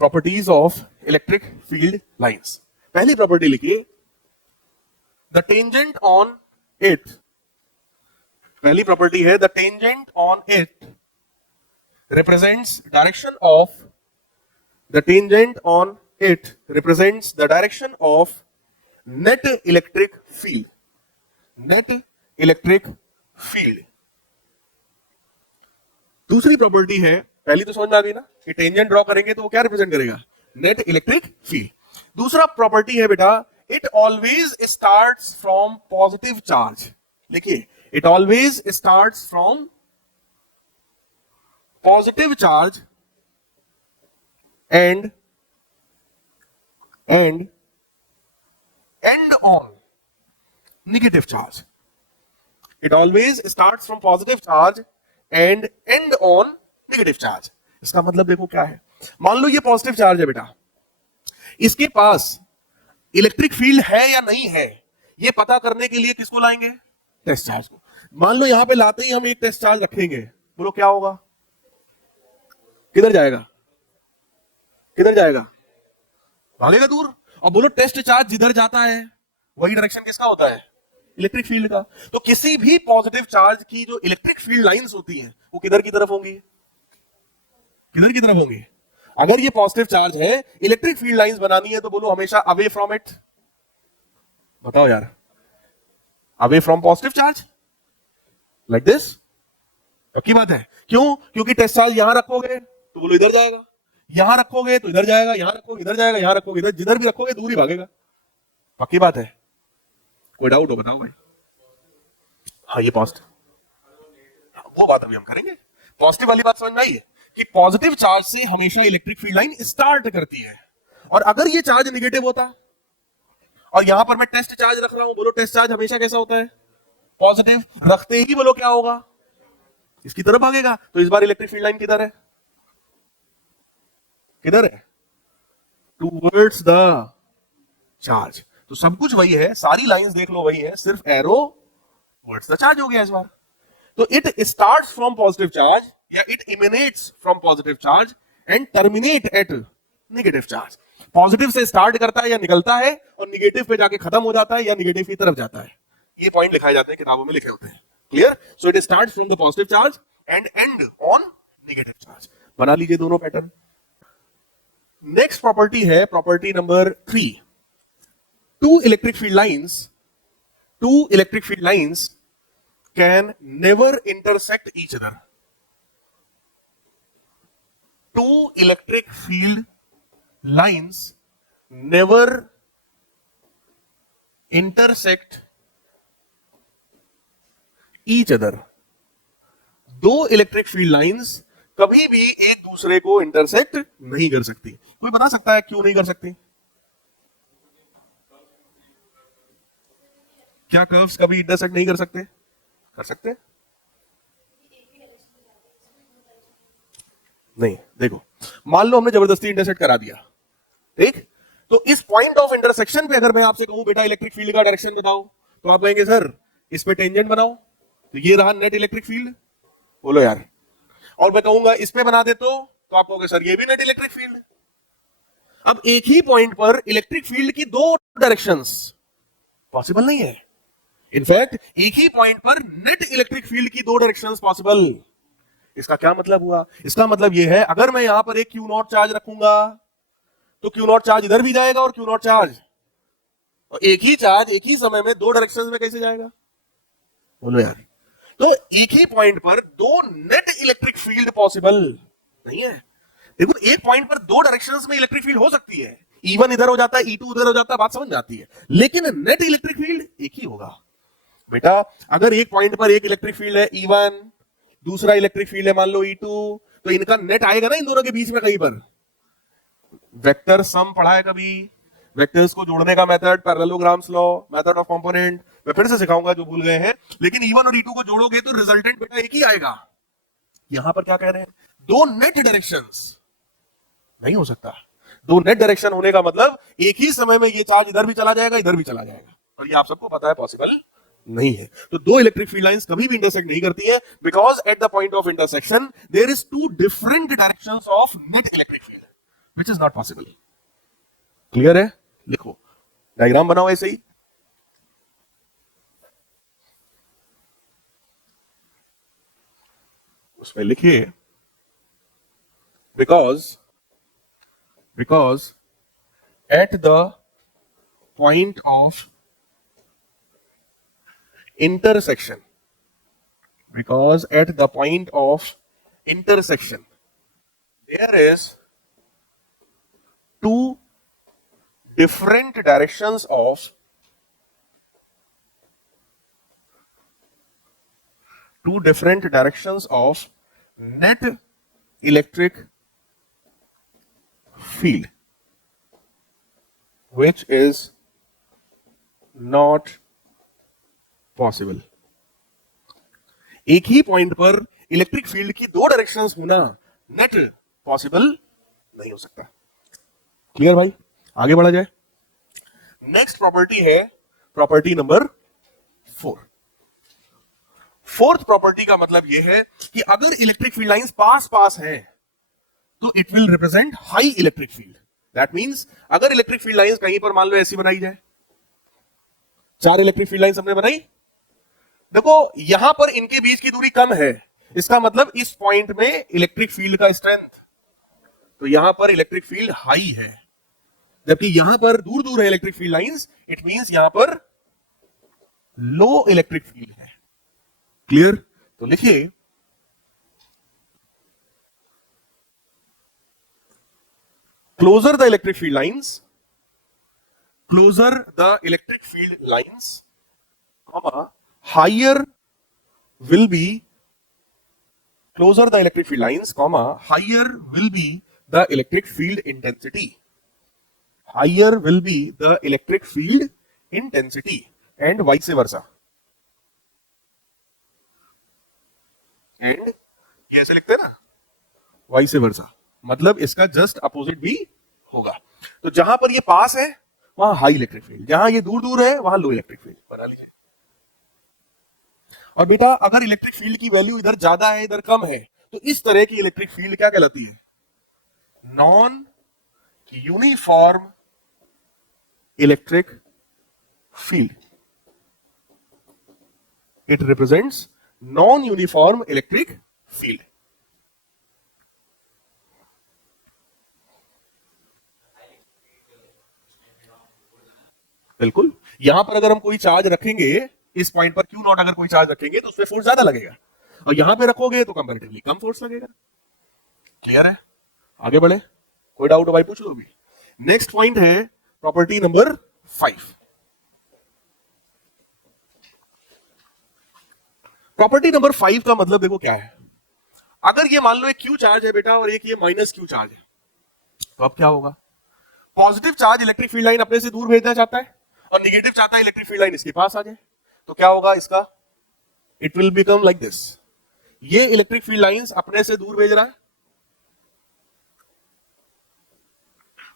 Properties of electric field lines. पहली property लिखिए, the tangent on it, पहली property है the tangent on it represents direction of, the tangent on it represents the direction of net electric field, net electric field. दूसरी property है, पहली तो समझ में आ गई ना कि टेंजेंट ड्रॉ करेंगे तो वो क्या रिप्रेजेंट करेगा, नेट इलेक्ट्रिक फील्ड। दूसरा प्रॉपर्टी है बेटा, it always starts from positive charge. लिखिए, it always starts from positive charge and end on negative charge. It always starts from positive charge and end on negative charge. इसका मतलब देखो क्या है, मान लो ये पॉजिटिव चार्ज है बेटा, इसके पास इलेक्ट्रिक फील्ड है या नहीं है, ये पता करने के लिए किसको लाएंगे, टेस्ट चार्ज को। मान लो यहां पे लाते ही हम एक टेस्ट चार्ज रखेंगे, बोलो क्या होगा, किधर जाएगा, किधर जाएगा, भागेगा दूर। और बोलो टेस्ट चार्ज जिधर जाता है वही डायरेक्शन किसका होता है, इलेक्ट्रिक फील्ड का। तो किसी भी पॉजिटिव चार्ज की जो इलेक्ट्रिक फील्ड लाइंस होती हैं वो किधर की तरफ होंगी, किधर की तरफ होंगी। अगर ये पॉजिटिव चार्ज है, इलेक्ट्रिक फील्ड लाइंस बनानी है तो बोलो हमेशा अवे फ्रॉम इट। बताओ यार, away from positive charge, like this. पक्की बात है, क्यों, क्योंकि टेस्ट चार्ज यहां रखोगे तो बोलो इधर जाएगा, यहां रखोगे तो इधर जाएगा, यहां रखोगे इधर जाएगा, यहां रखोगे इधर, जिधर भी रखोगे दूर ही भागेगा। पक्की बात है, कोई डाउट हो बताओ भाई। हाँ ये पॉजिटिव, वो बात अभी हम करेंगे। पॉजिटिव वाली बात समझ में आई है कि पॉजिटिव चार्ज से हमेशा इलेक्ट्रिक फील्ड लाइन स्टार्ट करती है। और अगर ये चार्ज नेगेटिव होता और यहां पर मैं टेस्ट चार्ज रख रहा हूं, बोलो टेस्ट चार्ज हमेशा कैसा होता है, पॉजिटिव। रखते ही बोलो क्या होगा, इसकी तरफ भागेगा। तो इस बार इलेक्ट्रिक फील्ड लाइन किधर है, किधर है, टूवर्ड्स द चार्ज। तो सब कुछ वही है, सारी लाइंस देख लो वही है, सिर्फ एरो टूवर्ड्स द चार्ज हो गया इस बार। तो it starts from positive charge या it emanates from positive charge and terminate at negative charge. Positive से स्टार्ट करता है या निकलता है और नेगेटिव पे जाके खत्म हो जाता है या नेगेटिव की तरफ जाता है। ये पॉइंट लिखाए जाते हैं, किताबों में लिखे होते हैं। Clear. So it starts from the positive charge and and on negative charge. बना लीजिए दोनों पैटर्न। नेक्स्ट प्रॉपर्टी है property number 3। two electric field lines can never intersect each other. Two electric field lines never intersect each other. दो electric field lines कभी भी एक दूसरे को इंटरसेक्ट नहीं कर सकती। कोई बता सकता है क्यों नहीं कर सकती? क्या कर्व्स कभी इंटरसेक्ट नहीं कर सकते? कर सकते नहीं। देखो, मान लो हमने जबरदस्ती इंटरसेक्ट करा दिया, ठीक? तो इस पॉइंट ऑफ इंटरसेक्शन पे अगर मैं आपसे कहूं बेटा इलेक्ट्रिक फील्ड का डायरेक्शन बताओ, तो आप कहेंगे सर इस पे टेंजेंट बनाओ, तो ये रहा नेट इलेक्ट्रिक फील्ड। बोलो यार। और मैं कहूंगा इस पे बना दे तो आप कहोगे सर ये भी नेट इलेक्ट्रिक फील्ड। अब एक ही पॉइंट पर इलेक्ट्रिक फील्ड की दो डायरेक्शंस पॉसिबल नहीं है। इनफैक्ट एक ही पॉइंट पर नेट इलेक्ट्रिक फील्ड की दो डायरेक्शंस पॉसिबल। इसका क्या मतलब हुआ? इसका मतलब यह है अगर मैं यहां पर एक क्यू नॉट चार्ज रखूंगा तो क्यू नॉट चार्ज इधर भी जाएगा और क्यू नॉट चार्ज, और एक ही चार्ज एक ही समय में दो डायरेक्शंस में कैसे जाएगा? बोलो यार। तो एक ही पॉइंट पर दो नेट इलेक्ट्रिक फील्ड पॉसिबल नहीं है। देखो, एक पॉइंट पर दो डायरेक्शंस में इलेक्ट्रिक फील्ड हो सकती है, E1 इधर हो जाता है, E2 उधर हो जाता है, बात समझ जाती है, लेकिन नेट इलेक्ट्रिक फील्ड एक ही होगा। बेटा अगर एक पॉइंट पर एक इलेक्ट्रिक फील्ड है E1, दूसरा इलेक्ट्रिक फील्ड है मान लो E2, तो इनका नेट आएगा ना इन दोनों के बीच में कहीं पर। वेक्टर सम पढ़ा है कभी? वेक्टर्स को जोड़ने का method, parallelograms law, method of component, मैं फिर से सिखाऊंगा जो भूल गए हैं। लेकिन E1 और E2 को जोड़ोगे तो रिजल्टेंट बेटा एक ही आएगा। यहां पर क्या कह रहे हैं? दो नेट डायरेक्शंस नहीं हो सकता। दो नेट डायरेक्शन होने का मतलब एक ही समय में ये चार्ज इधर भी चला जाएगा, इधर भी चला जाएगा, और ये आप सबको पता है पॉसिबल नहीं है। तो दो इलेक्ट्रिक फील्ड लाइंस कभी भी इंटरसेक्ट नहीं करती है, because at the point of intersection there is two different directions of net electric field. Which is not possible. Clear है? लिखो, डायग्राम बनाओ ऐसे ही। उसमें लिखिए because at the point of intersection, because at the point of intersection there is two different directions of net electric field, which is not possible। एक ही point पर electric field की दो डायरेक्शंस होना नेट पॉसिबल नहीं हो सकता। Clear भाई? आगे बढ़ा जाए। नेक्स्ट प्रॉपर्टी है प्रॉपर्टी नंबर 4। फोर्थ प्रॉपर्टी का मतलब यह है कि अगर इलेक्ट्रिक फील्ड लाइंस पास पास हैं तो it will represent high electric field. That means अगर इलेक्ट्रिक फील्ड लाइंस कहीं पर मान लो ऐसी बनाई जाए, 4 इलेक्ट्रिक फील्ड लाइंस हमने बनाई, देखो यहां पर इनके बीच की दूरी कम है, इसका मतलब इस पॉइंट में इलेक्ट्रिक फील्ड का स्ट्रेंथ, तो यहां पर इलेक्ट्रिक फील्ड हाई है, जबकि यहां पर दूर दूर है electric field lines, it means यहां पर लो इलेक्ट्रिक फील्ड है। क्लियर? तो लिखिए closer the electric field lines, comma, higher will be the electric field intensity, and vice versa। And ये ऐसे लिखते हैं ना, वाइस वर्सा, मतलब इसका जस्ट अपोजिट भी होगा। तो जहां पर ये पास है वहां हाई इलेक्ट्रिक फील्ड, जहां ये दूर दूर है वहां लो इलेक्ट्रिक फील्ड बना लीजिए। और बेटा अगर इलेक्ट्रिक फील्ड की वैल्यू इधर ज्यादा है इधर कम है तो इस तरह की इलेक्ट्रिक फील्ड क्या कहलाती है? Non uniform electric field. It represents non uniform electric field. बिल्कुल, यहां पर अगर हम कोई चार्ज रखेंगे इस पॉइंट पर क्यू नॉट, अगर कोई चार्ज रखेंगे तो उसमें फोर्स ज्यादा लगेगा, और यहां पे रखोगे तो कंपैरेटिवली कम फोर्स लगेगा। क्लियर है? आगे बढ़े, कोई डाउट हो भाई पूछ लो भी। नेक्स्ट पॉइंट है प्रॉपर्टी नंबर 5। प्रॉपर्टी नंबर 5 का मतलब देखो क्या है, अगर ये मान लो एक क्यू चार्ज है बेटा और एक ये माइनस क्यू चार्ज है, तो अब क्या होगा? Positive charge electric field line अपने से दूर भेजना चाहता है और निगेटिव चाहता है इलेक्ट्रिक फील्ड लाइन इसके पास आ जाए, तो क्या होगा इसका? It will become like this. ये इलेक्ट्रिक फील्ड लाइंस अपने से दूर भेज रहा है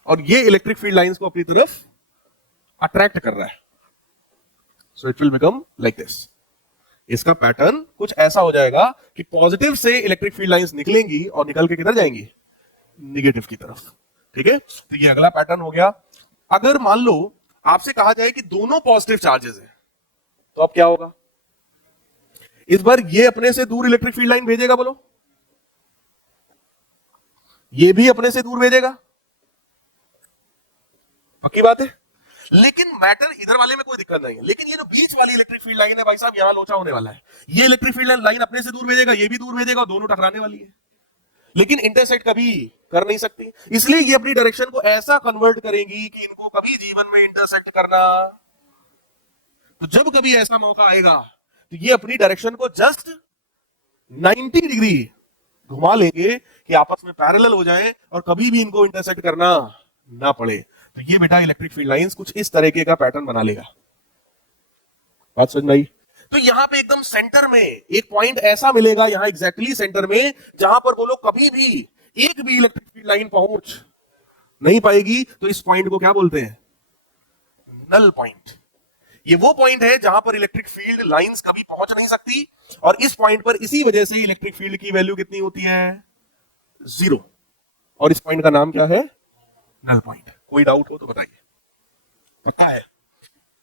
और ये इलेक्ट्रिक फील्ड लाइंस को अपनी तरफ अट्रैक्ट कर रहा है, so it will become like this. इसका पैटर्न कुछ ऐसा हो जाएगा कि पॉजिटिव से इलेक्ट्रिक फील्ड लाइंस निकलेंगी और निकल के किधर जाएंगी? निगेटिव की तरफ। ठीक है, तो ये अगला पैटर्न हो गया। अगर मान लो आपसे कहा जाए कि दोनों पॉजिटिव चार्जेस हैं, तो अब क्या होगा? इस बार ये अपने से दूर इलेक्ट्रिक फील्ड लाइन भेजेगा, बोलो, ये भी अपने से दूर भेजेगा, पक्की बात है। लेकिन मैटर इधर वाले में कोई दिक्कत नहीं है, लेकिन ये जो बीच वाली इलेक्ट्रिक फील्ड लाइन है भाई साहब, यहां लोचा होने वाला है। ये इलेक्ट्रिक फील्ड लाइन अपने से दूर भेजेगा, ये भी दूर भेजेगा, दोनों टकराने वाली है, लेकिन इंटरसेक्ट कभी कर नहीं सकती, इसलिए ये अपनी डायरेक्शन को ऐसा कन्वर्ट करेंगी कि इनको कभी जीवन में इंटरसेक्ट करना। तो जब कभी ऐसा मौका आएगा तो ये अपनी डायरेक्शन को जस्ट 90 डिग्री घुमा लेंगे कि आपस में पैरेलल हो जाए और कभी भी इनको इंटरसेक्ट करना ना पड़े। तो ये बेटा इलेक्ट्रिक फील्ड लाइंस कुछ इस तरीके का पैटर्न बना लेगा। बात समझ में आई? तो यहां पे एकदम सेंटर में एक पॉइंट ऐसा मिलेगा, यहां एग्जैक्टली सेंटर में, जहां पर बोलो कभी भी एक भी इलेक्ट्रिक फील्ड लाइन पहुंच नहीं पाएगी, तो इस पॉइंट को क्या बोलते हैं? Null point. ये वो पॉइंट है जहां पर इलेक्ट्रिक फील्ड लाइंस कभी पहुंच नहीं सकती, और इस पॉइंट पर इसी वजह से इलेक्ट्रिक फील्ड की वैल्यू कितनी होती है? 0। और इस पॉइंट का नाम क्या है? Null point. कोई डाउट हो तो बताइए। पता है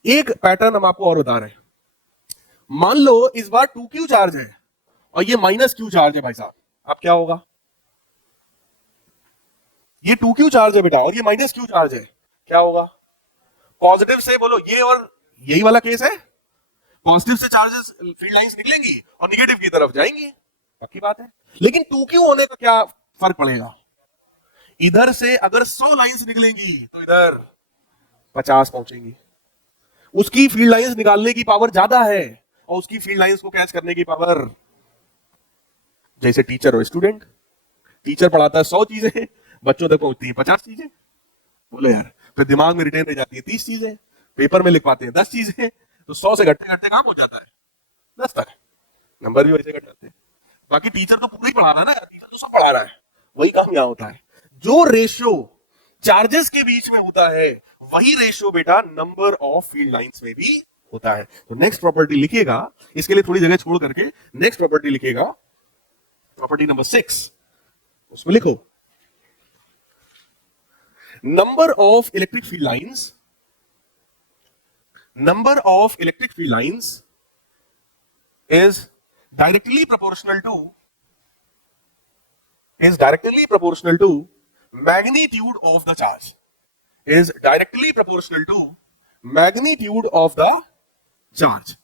एक पैटर्न हम आपको और बता रहे हैं। मान लो इस बार 2q चार्ज है और ये -q चार्ज है भाई साहब, अब क्या होगा? ये 2q चार्ज है बेटा और ये -q चार्ज है, क्या होगा? पॉजिटिव से बोलो ये, और यही वाला केस है, पॉजिटिव से चार्जेस फील्ड लाइंस निकलेंगी और निगेटिव की तरफ जाएंगी, पक्की बात है। लेकिन 2q होने का क्या फर्क पड़ेगा? इधर से अगर 100 लाइंस निकलेंगी तो इधर 50 पहुंचेंगी। उसकी फील्ड लाइंस निकालने की पावर ज्यादा है और उसकी फील्ड लाइंस को कैच करने की पावर, जैसे टीचर और स्टूडेंट, टीचर पढ़ाता है 100 चीजें, बच्चों तक पहुंचती है 50 चीजें। बोलो यार, फिर दिमाग में रिटेन रह जाती है 30 चीजें, पेपर में लिख पाते हैं 10 चीजें, तो 100 से घटते घटते कहां पहुंच जाता है? 10 तक। नंबर भी वैसे घट जाते हैं। बाकी टीचर तो पूरा ही पढ़ा रहा है ना, टीचर तो सब पढ़ा रहा है, वही काम यहां होता है। जो रेशियो चार्जेस के बीच में होता है वही रेशियो बेटा नंबर ऑफ फील्ड लाइंस में भी होता है। तो नेक्स्ट प्रॉपर्टी लिखिएगा, इसके लिए थोड़ी जगह छोड़ करके नेक्स्ट प्रॉपर्टी लिखिएगा, प्रॉपर्टी नंबर 6, उसमें लिखो number of electric field lines is directly proportional to magnitude of the charge, is directly proportional to magnitude of the charge।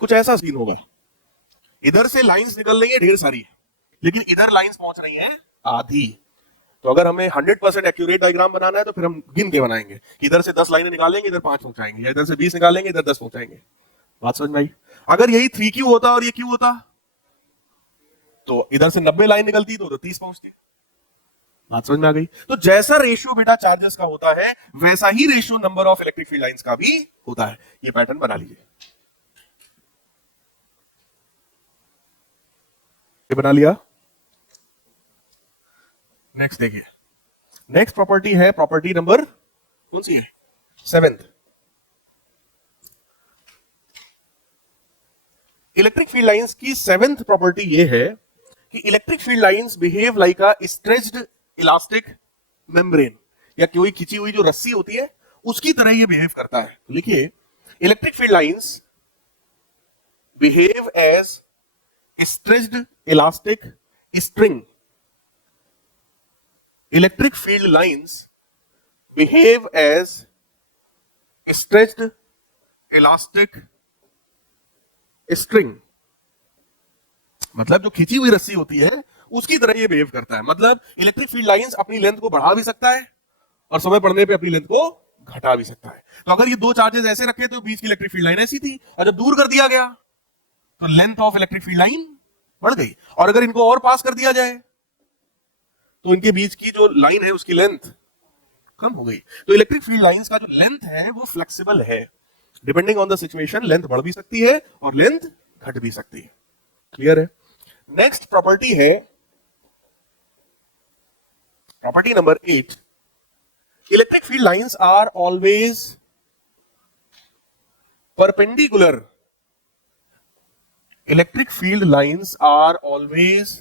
कुछ ऐसा सीन होगा, इधर से लाइंस निकल रही है ढेर सारी, लेकिन इधर लाइंस पहुंच रही हैं आधी। तो अगर हमें 100% एक्यूरेट डायग्राम बनाना है तो फिर हम गिन के बनाएंगे कि इधर से 10 लाइनें निकालेंगे, इधर 5 पहुंचाएंगे, या इधर से 20 निकालेंगे, इधर 10 पहुंचाएंगे। बात समझ में आई? अगर यही 3q होता और ये q होता तो इधर से 90 लाइन निकलती तो 30 पहुंचती। बात समझ में आ गई? तो जैसा रेशियो बेटा चार्जेस का होता है वैसा ही ratio number of electric field lines का भी होता है। ये पैटर्न बना लीजिए, ये बना लिया। नेक्स्ट देखिए, नेक्स्ट प्रॉपर्टी है प्रॉपर्टी नंबर कौन सी है? 7th। इलेक्ट्रिक फील्ड लाइंस की 7th प्रॉपर्टी ये है कि electric field lines behave like अ स्ट्रेच्ड इलास्टिक मेम्ब्रेन, या कोई खिंची हुई जो रस्सी होती है उसकी तरह ये बिहेव करता है। लिखिए, electric field lines behave as stretched elastic string. Electric field lines behave as stretched elastic string, मतलब जो खिंची हुई रस्सी होती है उसकी तरह ये बिहेव करता है। मतलब इलेक्ट्रिक फील्ड लाइंस अपनी लेंथ को बढ़ा भी सकता है और समय पड़ने पे अपनी लेंथ को घटा भी सकता है। तो अगर ये दो चार्जेस ऐसे रखे तो बीच की इलेक्ट्रिक फील्ड लाइन ऐसी थी, और जब दूर कर दिया गया तो length of electric field line बढ़ गई, और अगर इनको और पास कर दिया जाए तो इनके बीच की जो लाइन है उसकी लेंथ कम हो गई। तो इलेक्ट्रिक फील्ड लाइंस का जो लेंथ है वो फ्लेक्सिबल है, depending on the situation length बढ़ भी सकती है और लेंथ घट भी सकती है। क्लियर है? नेक्स्ट प्रॉपर्टी है property number 8। Electric field lines are always perpendicular. Electric field lines are always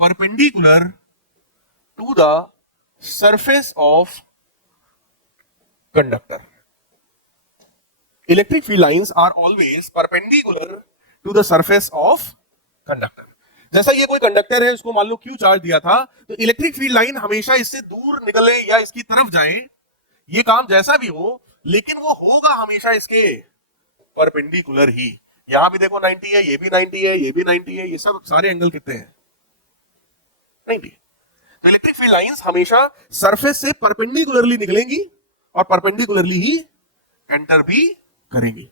perpendicular to the surface of conductor। Electric field lines are always perpendicular to the surface of conductor। जैसा ये कोई conductor है, उसको मान लो Q charge दिया था, तो electric field line हमेशा इससे दूर निकले या इसकी तरफ जाए, ये काम जैसा भी हो, लेकिन वो होगा हमेशा इसके परपेंडिकुलर ही। यहां भी देखो 90 है, ये भी 90 है, ये भी 90 है, ये सब सारे एंगल कितने हैं? 90। तो इलेक्ट्रिक फील्ड लाइंस हमेशा सरफेस से परपेंडिकुलरली निकलेंगी और परपेंडिकुलरली ही एंटर भी करेंगी।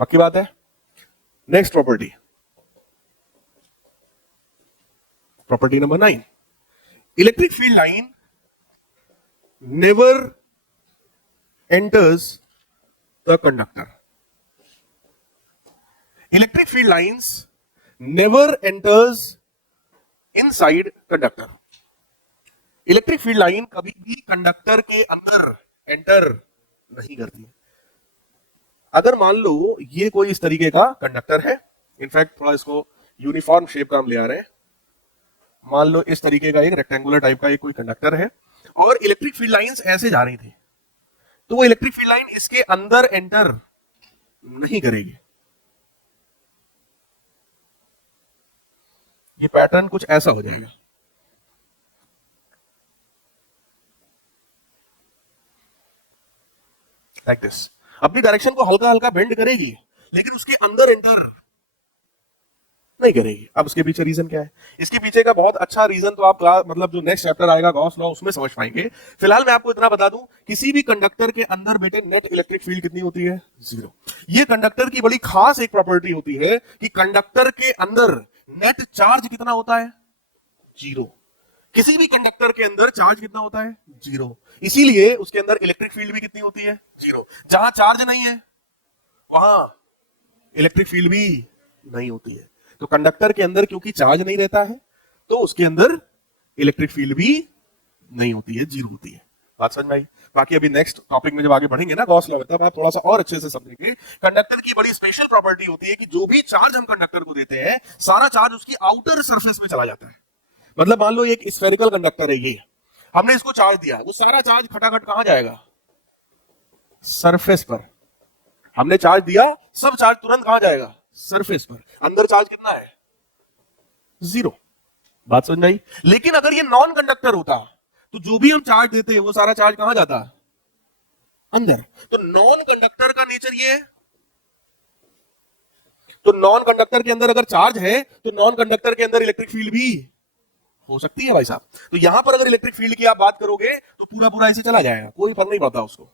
पक्की बात है? Next property, property number 9। Electric field line never enters the conductor. Electric field lines never enters inside conductor. Electric field line कभी भी कंडक्टर के अंदर एंटर नहीं करती। अगर मान लो ये कोई इस तरीके का कंडक्टर है, इनफैक्ट थोड़ा इसको यूनिफॉर्म शेप का हम ले आ रहे हैं, मान लो इस तरीके का एक रेक्टेंगुलर टाइप का एक कोई कंडक्टर है और इलेक्ट्रिक फील्ड लाइंस ऐसे जा रही थी, तो वो इलेक्ट्रिक फील्ड लाइन इसके अंदर एंटर नहीं करेगी। ये पैटर्न कुछ ऐसा हो जाएगा, लाइक दिस। अपनी डायरेक्शन को हल्का हल्का बेंड करेगी लेकिन उसके अंदर एंटर नहीं करेगी। अब उसके पीछे रीजन क्या है? इसके पीछे का बहुत अच्छा रीजन तो आप मतलब जो नेक्स्ट चैप्टर आएगा गॉस लॉ उसमें समझ पाएंगे। फिलहाल मैं आपको इतना बता दूं, किसी भी कंडक्टर के अंदर बेटे नेट इलेक्ट्रिक फील्ड कितनी होती है? 0। ये कंडक्टर की बड़ी खास एक प्रॉपर्टी होती है कि कंडक्टर के अंदर नेट चार्ज कितना होता है? 0। किसी भी कंडक्टर के अंदर चार्ज कितना होता है? 0। इसीलिए उसके अंदर इलेक्ट्रिक फील्ड भी कितनी होती है? 0। जहां चार्ज नहीं है वहां इलेक्ट्रिक फील्ड भी नहीं होती है। तो कंडक्टर के अंदर क्योंकि चार्ज नहीं रहता है तो उसके अंदर इलेक्ट्रिक फील्ड भी नहीं होती है, 0 होती है। बात समझ में आई? बाकी अभी नेक्स्ट टॉपिक में जब आगे बढ़ेंगे ना गॉस लॉ में, तब आप थोड़ा सा और अच्छे से समझेंगे। कंडक्टर की बड़ी स्पेशल प्रॉपर्टी होती है कि जो भी चार्ज हम कंडक्टर को देते हैं सारा चार्ज उसकी आउटर सरफेस में चला जाता है। मतलब मान लो एक स्फेरिकल कंडक्टर है, ये हमने इसको चार्ज दिया, वो सारा चार्ज खटाखट कहां जाएगा? सरफेस पर। हमने चार्ज दिया, सब चार्ज तुरंत कहां जाएगा? सरफेस पर। अंदर चार्ज कितना है? 0। बात समझ में आई? लेकिन अगर ये नॉन कंडक्टर होता तो जो भी हम चार्ज देते हैं वो सारा चार्ज कहां जाता? अंदर। तो नॉन कंडक्टर का नेचर ये है। तो नॉन कंडक्टर के अंदर अगर चार्ज है तो नॉन कंडक्टर के अंदर इलेक्ट्रिक फील्ड भी हो सकती है भाई साहब। तो यहां पर अगर इलेक्ट्रिक फील्ड की आप बात करोगे तो पूरा पूरा ऐसे चला जाएगा, कोई फर्क नहीं पड़ता उसको,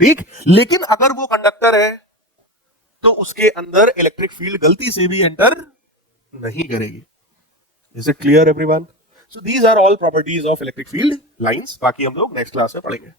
ठीक। लेकिन अगर वो कंडक्टर है तो उसके अंदर इलेक्ट्रिक फील्ड गलती से भी एंटर नहीं करेगी। Is it clear everyone? So these are all properties of electric field lines. बाकी हम लोग नेक्स्ट क्लास में पढ़ेंगे।